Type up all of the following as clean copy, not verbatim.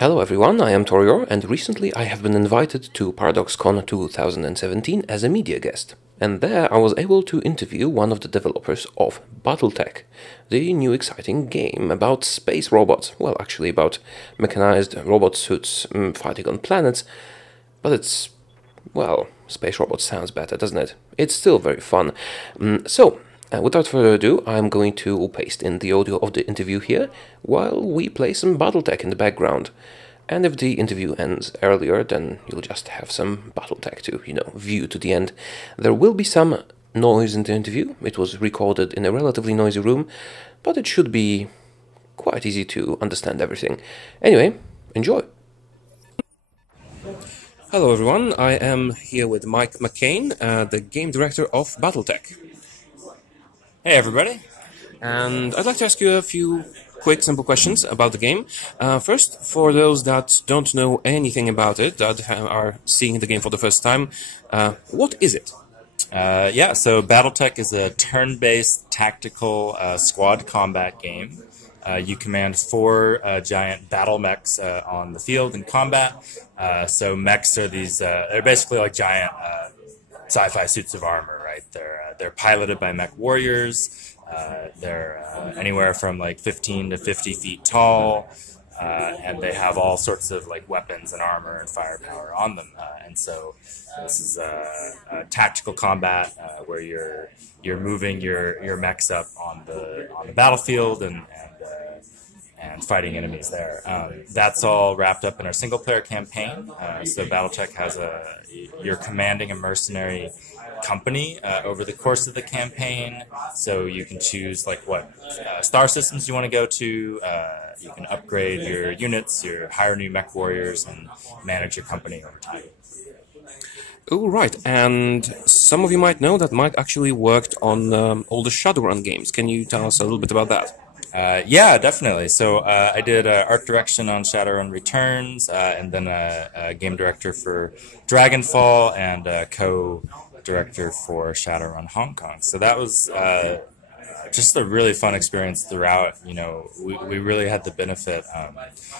Hello everyone, I am Taureor, and recently I have been invited to ParadoxCon 2017 as a media guest. And there I was able to interview one of the developers of Battletech, the new exciting game about space robots. Well, actually about mechanized robot suits fighting on planets, but well, space robots sounds better, doesn't it? It's still very fun. Without further ado, I'm going to paste in the audio of the interview here, while we play some Battletech in the background. And if the interview ends earlier, then you'll just have some Battletech to, view to the end. There will be some noise in the interview. It was recorded in a relatively noisy room, but it should be quite easy to understand everything. Anyway, enjoy! Hello everyone, I am here with Mike McCain, the game director of Battletech. Hey everybody. And I'd like to ask you a few quick, simple questions about the game. First, for those that don't know anything about it, that are seeing the game for the first time, what is it? So Battletech is a turn-based tactical squad combat game. You command four giant battle mechs on the field in combat. So mechs are these, they're basically like giant sci-fi suits of armor, right? They're piloted by mech warriors. They're anywhere from like 15 to 50 feet tall, and they have all sorts of like weapons and armor and firepower on them. And so this is a tactical combat where you're moving your mechs up on the battlefield and fighting enemies there. That's all wrapped up in our single-player campaign. So Battletech has you're commanding a mercenary company over the course of the campaign. So you can choose like what star systems you want to go to. You can upgrade your units, hire new mech warriors, and manage your company over time. Oh, right. And some of you might know that Mike actually worked on all the Shadowrun games. Can you tell us a little bit about that? Yeah, definitely. So I did art direction on Shadowrun Returns, and then a game director for Dragonfall, and co-director for Shadowrun Hong Kong. So that was just a really fun experience throughout. We really had the benefit.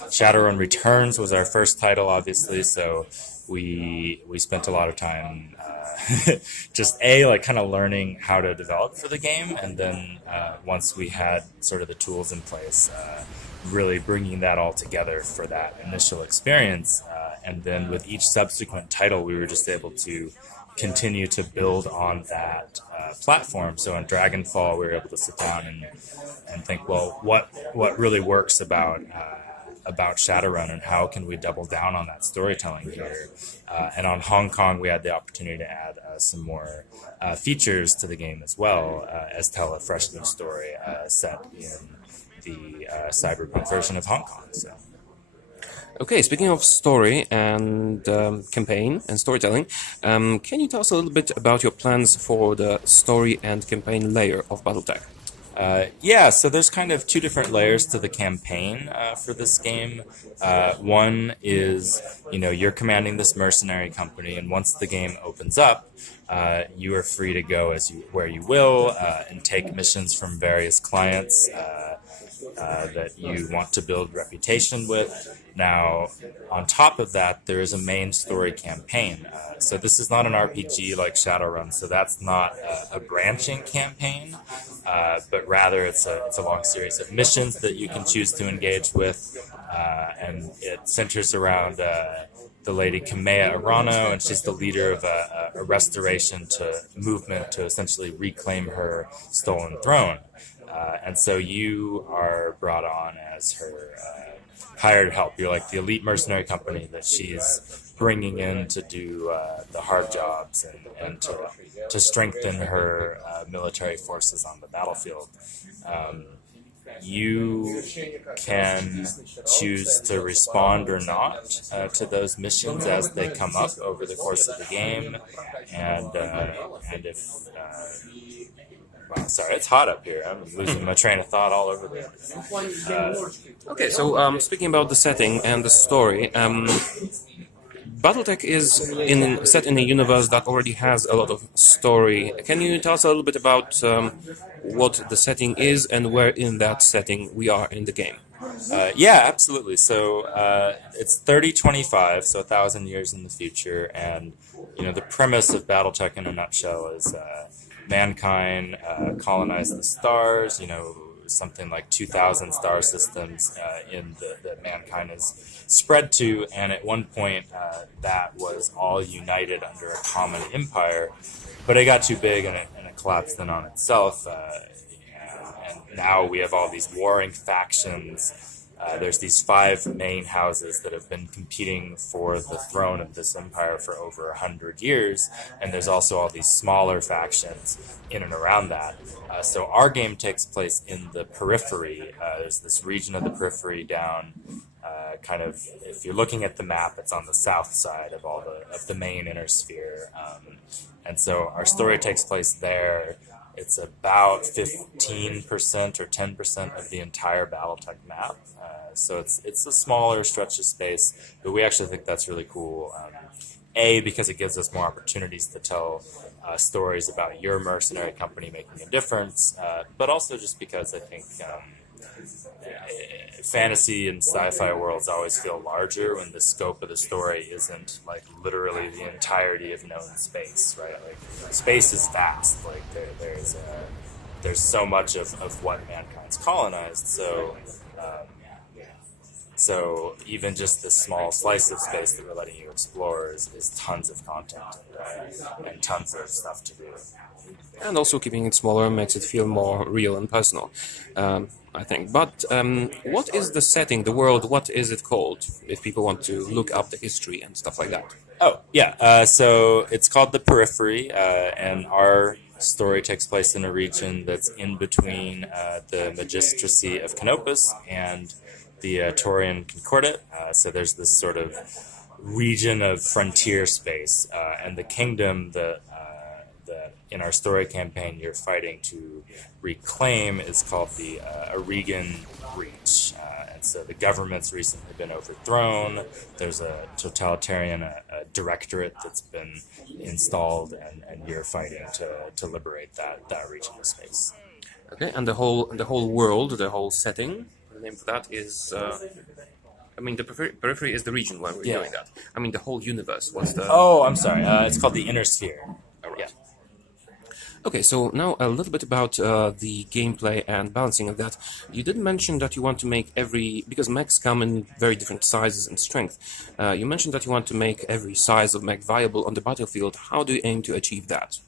Shadowrun Returns was our first title, obviously, so we spent a lot of time just kind of learning how to develop for the game, and then once we had sort of the tools in place, really bringing that all together for that initial experience, and then with each subsequent title we were just able to continue to build on that platform. So in Dragonfall we were able to sit down and think, well, what really works about Shadowrun, and how can we double down on that storytelling here? And on Hong Kong, we had the opportunity to add some more features to the game as well, as tell a fresh new story set in the cyberpunk version of Hong Kong. So. Okay, speaking of story and campaign and storytelling, can you tell us a little bit about your plans for the story and campaign layer of Battletech? So there's kind of two different layers to the campaign for this game. One is, you're commanding this mercenary company, and once the game opens up, you are free to go where you will and take missions from various clients that you want to build reputation with. Now, on top of that, there is a main story campaign. So this is not an RPG like Shadowrun, so that's not a branching campaign, but rather it's a long series of missions that you can choose to engage with, and it centers around the lady Kamea Arano, and she's the leader of a restoration movement to essentially reclaim her stolen throne. And so you are brought on as her hired help. You're like the elite mercenary company that she's bringing in to do the hard jobs and to strengthen her military forces on the battlefield. You can choose to respond or not to those missions as they come up over the course of the game, and if wow, sorry, it's hot up here. I'm losing my train of thought all over there. Okay, so speaking about the setting and the story, Battletech is set in a universe that already has a lot of story. Can you tell us a little bit about what the setting is and where in that setting we are in the game? Yeah, absolutely. So it's 3025, so 1,000 years in the future, and the premise of BattleTech in a nutshell is mankind colonized the stars. Something like 2,000 star systems that mankind has spread to, and at one point that was all united under a common empire, but it got too big and it collapsed in on itself. And now we have all these warring factions. There's these 5 main houses that have been competing for the throne of this empire for over 100 years, and there's also all these smaller factions in and around that. So our game takes place in the periphery. There's this region of the periphery down, kind of, if you're looking at the map, it's on the south side of the main inner sphere. And so our story takes place there. It's about 15% or 10% of the entire Battletech map. So it's a smaller stretch of space, but we actually think that's really cool. Because it gives us more opportunities to tell stories about your mercenary company making a difference, but also just because I think fantasy and sci-fi worlds always feel larger when the scope of the story isn't like literally the entirety of known space, right? Like space is vast. Like there's so much of what mankind's colonized. So even just this small slice of space that we're letting you explore is tons of content and tons of stuff to do. And also keeping it smaller makes it feel more real and personal, I think. But what is the setting, the world, what is it called, if people want to look up the history and stuff like that? Oh, yeah. So it's called The Periphery, and our story takes place in a region that's in between the magistracy of Canopus and the Taurean Concordat. So there's this sort of region of frontier space, and the kingdom that in our story campaign you're fighting to reclaim is called the Arigan Reach. And so the government's recently been overthrown. There's a totalitarian directorate that's been installed, and you're fighting to liberate that region of space. Okay, and the whole world, the whole setting, the name for that is... the periphery is the region where we're doing that. The whole universe. What's the... Oh, I'm sorry. It's called the Inner Sphere. Oh, right. Yeah. Okay, so now a little bit about the gameplay and balancing of that. You did mention that you want to make because mechs come in very different sizes and strength. You mentioned that you want to make every size of mech viable on the battlefield. How do you aim to achieve that?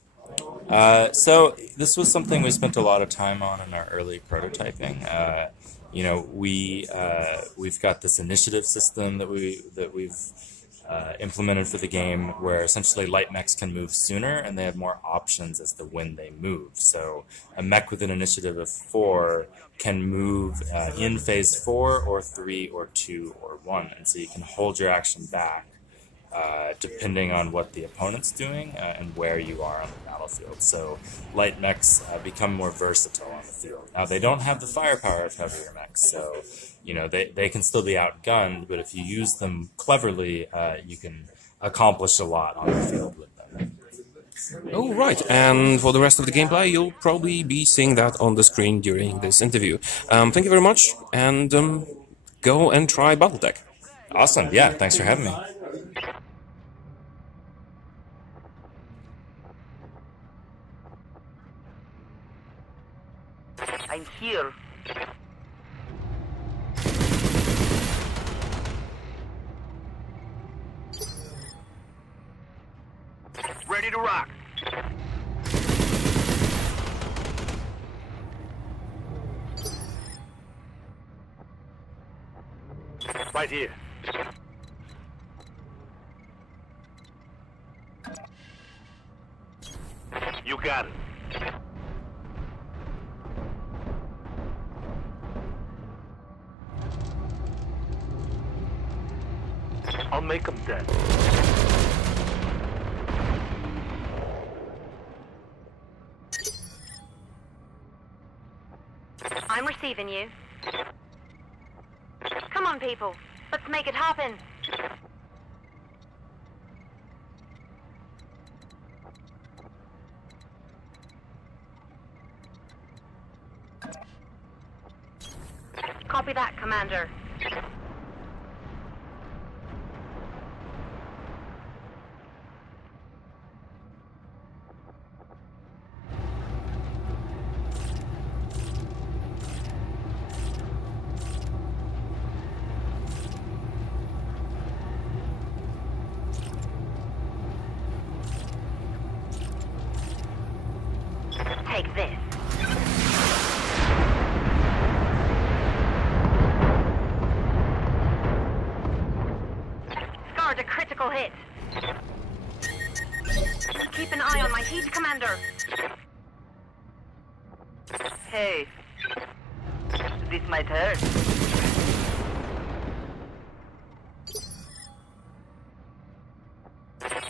So this was something we spent a lot of time on in our early prototyping. We've got this initiative system that we've implemented for the game, where essentially light mechs can move sooner and they have more options as to when they move. So a mech with an initiative of 4 can move in phase 4 or 3 or 2 or 1, and so you can hold your action back depending on what the opponent's doing and where you are on the battlefield. So light mechs become more versatile on the field. Now they don't have the firepower of heavier mechs, so they can still be outgunned, but if you use them cleverly, you can accomplish a lot on the field with them. Oh, right. And for the rest of the gameplay, you'll probably be seeing that on the screen during this interview. Thank you very much, and go and try Battletech. Awesome. Yeah, thanks for having me. I'm here. Ready to rock. Right here. You got it. I'll make them dead. I'm receiving you. Come on, people. Let's make it happen. Copy that, Commander. Take this. Scored a critical hit. Keep an eye on my heat, Commander. Hey, this might hurt.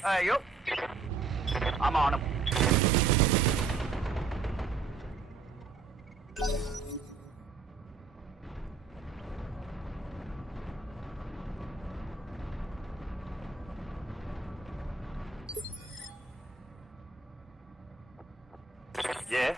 Hey, yo. I'm on him. Yeah?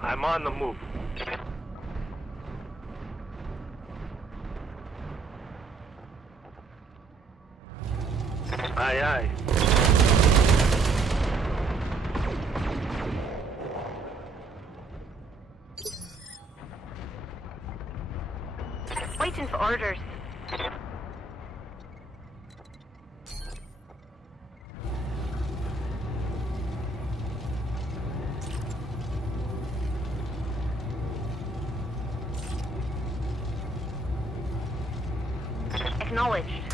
I'm on the move. Aye, aye. Waiting for orders. Acknowledged.